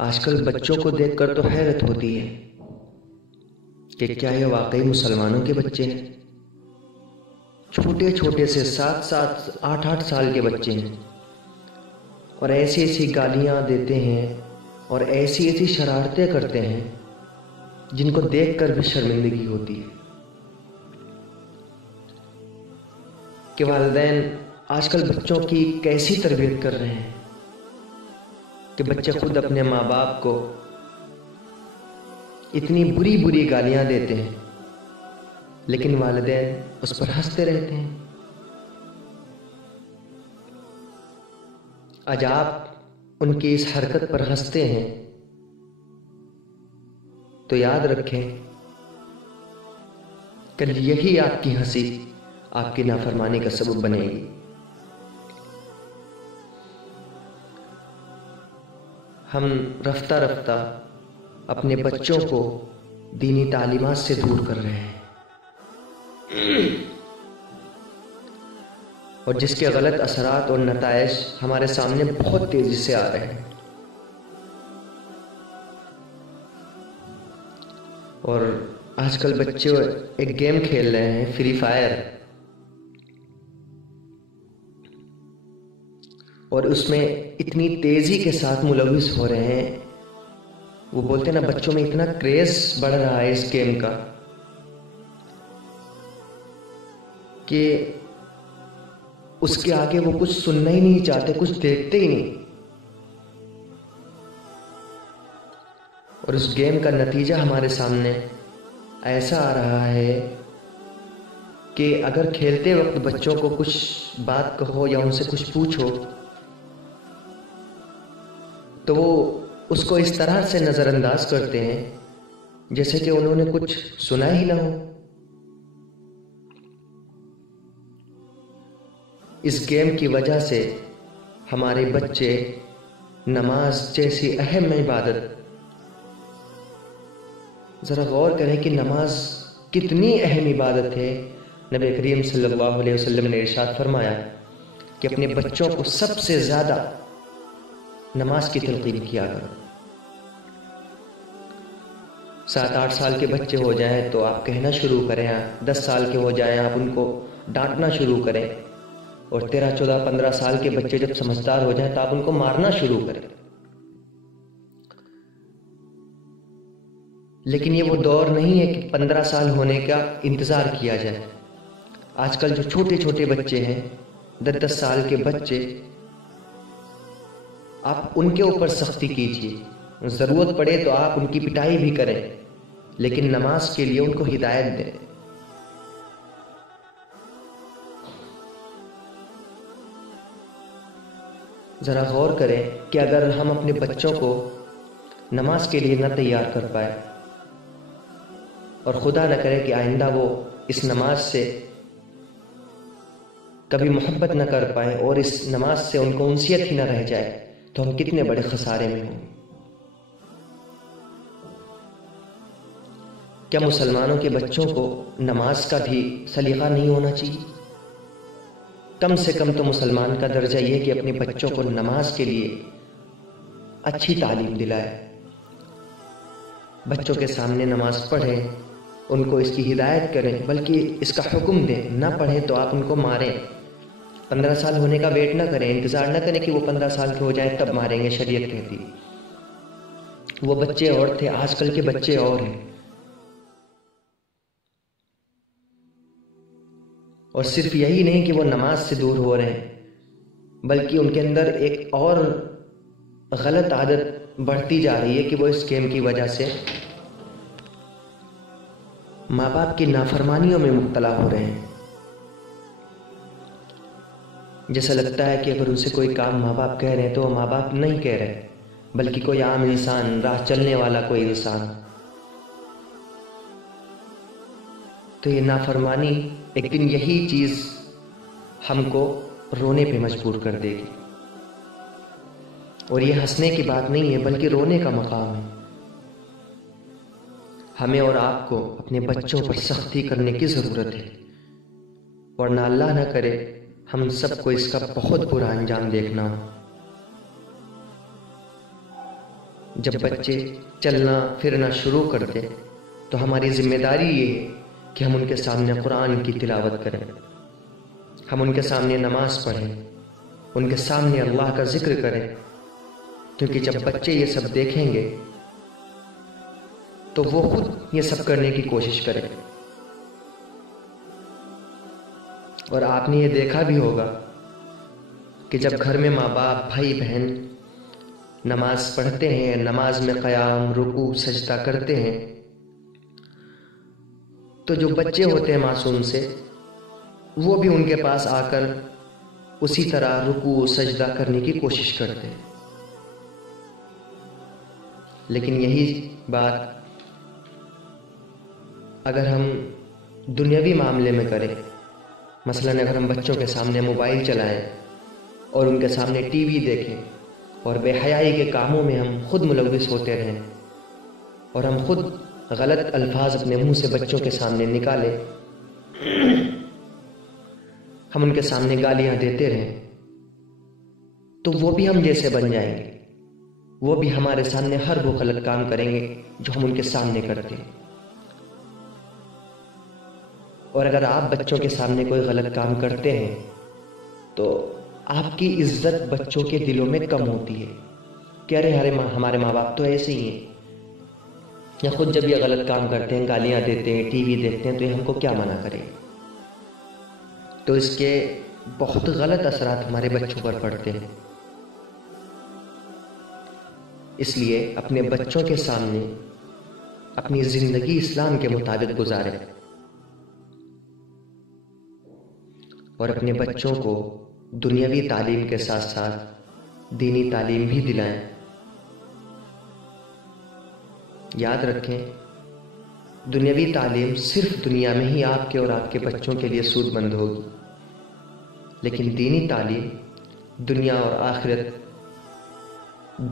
آج کل بچوں کو دیکھ کر تو حیرت ہوتی ہے کہ کیا یہ واقعی مسلمانوں کے بچے ہیں؟ چھوٹے چھوٹے سے 7 8 سال کے بچے ہیں، اور ایسی ایسی گالیاں دیتے ہیں اور ایسی ایسی شرارتیں کرتے ہیں جن کو دیکھ کر بھی شرمندگی ہوتی ہے کہ والدین آج کل بچوں کی کیسی تربیت کر رہے ہیں کہ بچے خود اپنے ماں باپ کو اتنی بری بری گالیاں دیتے ہیں، لیکن والدین اس پر ہنستے رہتے ہیں۔ آج آپ ان کی اس حرکت پر ہنستے ہیں تو یاد رکھیں کل یہی آپ کی ہنسی آپ کی نافرمانی کا سبب بنے گی۔ ہم رفتہ رفتہ اپنے بچوں کو دینی تعلیمات سے دور کر رہے ہیں، اور جس کے غلط اثرات اور نتائج ہمارے سامنے بہت تیزی سے آ رہے ہیں۔ اور آج کل بچے ایک گیم کھیل رہے ہیں، فری فائر، اور اس میں اتنی تیزی کے ساتھ ملوث ہو رہے ہیں، وہ بولتے ہیں نا بچوں میں اتنا کریز بڑھ رہا ہے اس گیم کا کہ اس کے آگے وہ کچھ سننا ہی نہیں چاہتے، کچھ دیکھتے ہی نہیں، اور اس گیم کا نتیجہ ہمارے سامنے ایسا آ رہا ہے کہ اگر کھیلتے وقت بچوں کو کچھ بات کہو یا ان سے کچھ پوچھو تو وہ اس کو اس طرح سے نظر انداز کرتے ہیں جیسے کہ انہوں نے کچھ سنا ہی نہ ہو۔ اس گیم کی وجہ سے ہمارے بچے نماز جیسی اہم عبادت، ذرا غور کریں کہ نماز کتنی اہم عبادت ہے۔ نبی کریم صلی اللہ علیہ وسلم نے ارشاد فرمایا کہ اپنے بچوں کو سب سے زیادہ نماز کی تلقین کیا کرو۔ 7 8 سال کے بچے ہو جائیں تو آپ کہنا شروع کریں، 10 سال کے ہو جائیں آپ ان کو ڈانٹنا شروع کریں، اور 13 14 15 سال کے بچے جب سمجھدار ہو جائیں تو آپ ان کو مارنا شروع کریں۔ لیکن یہ وہ دور نہیں ہے کہ 15 سال ہونے کا انتظار کیا جائے۔ آج کل جو چھوٹے چھوٹے بچے ہیں، 10 سال کے بچے، آپ ان کے اوپر سختی کیجیے، ضرورت پڑے تو آپ ان کی پٹائی بھی کریں، لیکن نماز کے لیے ان کو ہدایت دیں۔ ذرا غور کریں کہ اگر ہم اپنے بچوں کو نماز کے لیے نہ تیار کر پائے، اور خدا نہ کرے کہ آئندہ وہ اس نماز سے کبھی محبت نہ کر پائیں اور اس نماز سے ان کو انسیت ہی نہ رہ جائے، تو ہم کتنے بڑے خسارے میں ہوں۔ کیا مسلمانوں کے بچوں کو نماز کا بھی سلیقہ نہیں ہونا چاہیے؟ کم سے کم تو مسلمان کا درجہ یہ کہ اپنے بچوں کو نماز کے لیے اچھی تعلیم دلائے، بچوں کے سامنے نماز پڑھیں، ان کو اس کی ہدایت کریں، بلکہ اس کا حکم دیں، نہ پڑھیں تو آپ ان کو ماریں۔ 15 سال ہونے کا ویٹ نہ کریں، انتظار نہ کریں کہ وہ 15 سال کے ہو جائیں تب ماریں گے، شریعت کہتی وہ بچے اور تھے، آج کل کے بچے اور ہیں۔ اور صرف یہی نہیں کہ وہ نماز سے دور ہو رہے ہیں، بلکہ ان کے اندر ایک اور غلط عادت بڑھتی جا رہی ہے کہ وہ اس گیم کی وجہ سے ماں باپ کی نافرمانیوں میں مبتلا ہو رہے ہیں۔ جیسا لگتا ہے کہ اگر ان سے کوئی کام ماں باپ کہہ رہے ہیں تو وہ ماں باپ نہیں کہہ رہے، بلکہ کوئی عام انسان، راہ چلنے والا کوئی انسان۔ تو یہ نافرمانی ایک دن یہی چیز ہم کو رونے پہ مجبور کر دے گی، اور یہ ہنسنے کی بات نہیں ہے بلکہ رونے کا مقام ہے۔ ہمیں اور آپ کو اپنے بچوں پر سختی کرنے کی ضرورت ہے، ورنہ اللہ نہ کرے ہم سب کو اس کا بہت برا انجام دیکھنا ہو۔ جب بچے چلنا پھرنا شروع کر دیں تو ہماری ذمہ داری یہ ہے کہ ہم ان کے سامنے قرآن کی تلاوت کریں، ہم ان کے سامنے نماز پڑھیں، ان کے سامنے اللہ کا ذکر کریں، کیونکہ جب بچے یہ سب دیکھیں گے تو وہ خود یہ سب کرنے کی کوشش کریں۔ اور آپ نے یہ دیکھا بھی ہوگا کہ جب گھر میں ماں باپ بھائی بہن نماز پڑھتے ہیں، نماز میں قیام رکوع سجدہ کرتے ہیں، تو جو بچے ہوتے ہیں معصوم سے، وہ بھی ان کے پاس آ کر اسی طرح رکوع سجدہ کرنے کی کوشش کرتے ہیں۔ لیکن یہی بات اگر ہم دنیاوی معاملے میں کریں، مثلاً اگر ہم بچوں کے سامنے موبائل چلائیں اور ان کے سامنے ٹی وی دیکھیں اور بے حیائی کے کاموں میں ہم خود ملوث ہوتے رہیں اور ہم خود غلط الفاظ اپنے منہ سے بچوں کے سامنے نکالیں، ہم ان کے سامنے گالیاں دیتے رہیں، تو وہ بھی ہم جیسے بن جائیں گے، وہ بھی ہمارے سامنے ہر وہ غلط کام کریں گے جو ہم ان کے سامنے کرتے ہیں۔ اور اگر آپ بچوں کے سامنے کوئی غلط کام کرتے ہیں تو آپ کی عزت بچوں کے دلوں میں کم ہوتی ہے کہ ارے ہمارے ماں باپ تو ایسے ہی ہیں، یا خود جب یہ غلط کام کرتے ہیں، گالیاں دیتے ہیں، ٹی وی دیکھتے ہیں، تو یہ ہم کو کیا منع کرے۔ تو اس کے بہت غلط اثرات ہمارے بچوں پر پڑتے ہیں۔ اس لیے اپنے بچوں کے سامنے اپنی زندگی اسلام کے مطابق گزاریں اور اپنے بچوں کو دنیاوی تعلیم کے ساتھ ساتھ دینی تعلیم بھی دلائیں۔ یاد رکھیں، دنیاوی تعلیم صرف دنیا میں ہی آپ کے اور آپ کے بچوں کے لیے سود مند ہوگی، لیکن دینی تعلیم دنیا اور آخرت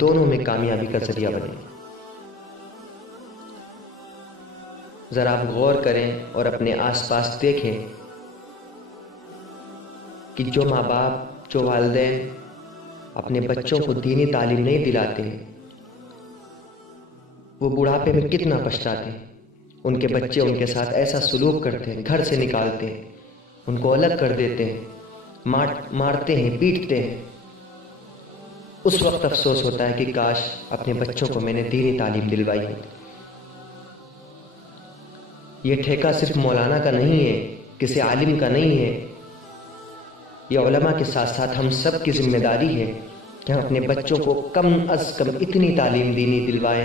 دونوں میں کامیابی کا ذریعہ بنے۔ ذرا آپ غور کریں اور اپنے آس پاس دیکھیں کہ جو ماں باپ، جو والدین اپنے بچوں کو دینی تعلیم نہیں دلاتے ہیں، وہ بڑھاپے میں کتنا پچھتاتے ہیں۔ ان کے بچے ان کے ساتھ ایسا سلوک کرتے ہیں، گھر سے نکالتے ہیں، ان کو الگ کر دیتے ہیں، مارتے ہیں، پیٹتے ہیں۔ اس وقت افسوس ہوتا ہے کہ کاش اپنے بچوں کو میں نے دینی تعلیم دلوائی ہوتی۔ یہ ٹھیکہ صرف مولانا کا نہیں ہے، کسی عالم کا نہیں ہے، یہ علماء کے ساتھ ساتھ ہم سب کی ذمہ داری ہے کہ ہم اپنے بچوں کو کم از کم اتنی تعلیم دینی دلوائیں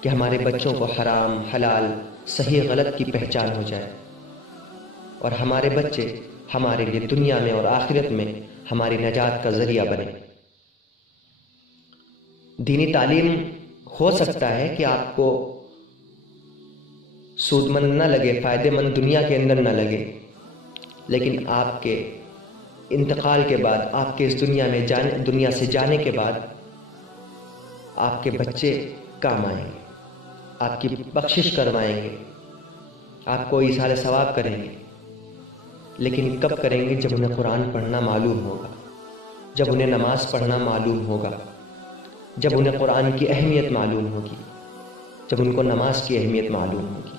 کہ ہمارے بچوں کو حرام حلال صحیح غلط کی پہچان ہو جائے، اور ہمارے بچے ہمارے لیے دنیا میں اور آخرت میں ہماری نجات کا ذریعہ بنے۔ دینی تعلیم ہو سکتا ہے کہ آپ کو سود مند نہ لگے، فائدے مند دنیا کے اندر نہ لگے، لیکن آپ کے انتقال کے بعد، آپ کے اس دنیا سے جانے کے بعد آپ کے بچے کام آئیں گے، آپ کی بخشش کروائیں گے، آپ کو ایثار ثواب کریں گے، لیکن کب کریں گے؟ جب انہیں قرآن پڑھنا معلوم ہوگا، جب انہیں نماز پڑھنا معلوم ہوگا، جب انہیں قرآن کی اہمیت معلوم ہوگی، جب ان کو نماز کی اہمیت معلوم ہوگی۔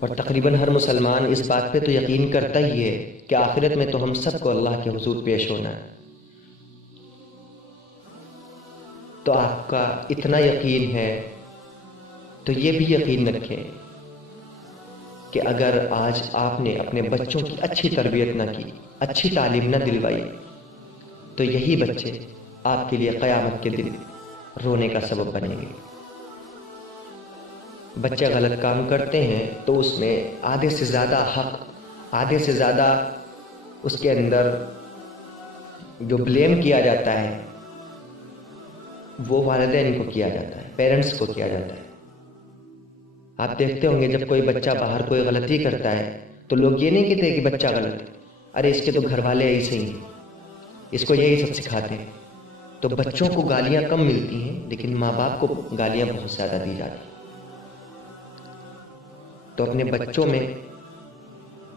اور تقریباً ہر مسلمان اس بات پہ تو یقین کرتا ہی ہے کہ آخرت میں تو ہم سب کو اللہ کے حضور پیش ہونا ہے۔ تو آپ کا اتنا یقین ہے تو یہ بھی یقین رکھیں کہ اگر آج آپ نے اپنے بچوں کی اچھی تربیت نہ کی، اچھی تعلیم نہ دلوائی، تو یہی بچے آپ کے لیے قیامت کے دن رونے کا سبب بنیں گے۔ بچے غلط کام کرتے ہیں تو اس میں آدھے سے زیادہ حق، آدھے سے زیادہ اس کے اندر جو بلیم کیا جاتا ہے وہ والدین کو کیا جاتا ہے، پیرنٹس کو کیا جاتا ہے۔ آپ دیکھتے ہوں گے جب کوئی بچہ باہر کوئی غلطی کرتا ہے تو لوگ یہ نہیں کہتے کہ بچہ غلط ہے، ارے اس کے تو گھر والے ایسے ہی ہیں، اس کو یہی سب سکھاتے ہیں۔ تو بچوں کو گالیاں کم ملتی ہیں لیکن ماں باپ کو گالیاں بہت زیادہ دی جاتی ہیں۔ تو اپنے بچوں میں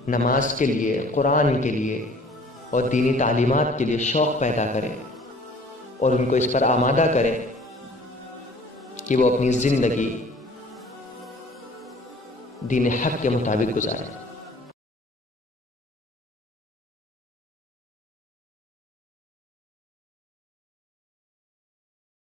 نماز کے لیے، قرآن کے لیے اور دینی تعلیمات کے لیے شوق پیدا کریں اور ان کو اس پر آمادہ کریں کہ وہ اپنی زندگی دین حق کے مطابق گزاریں۔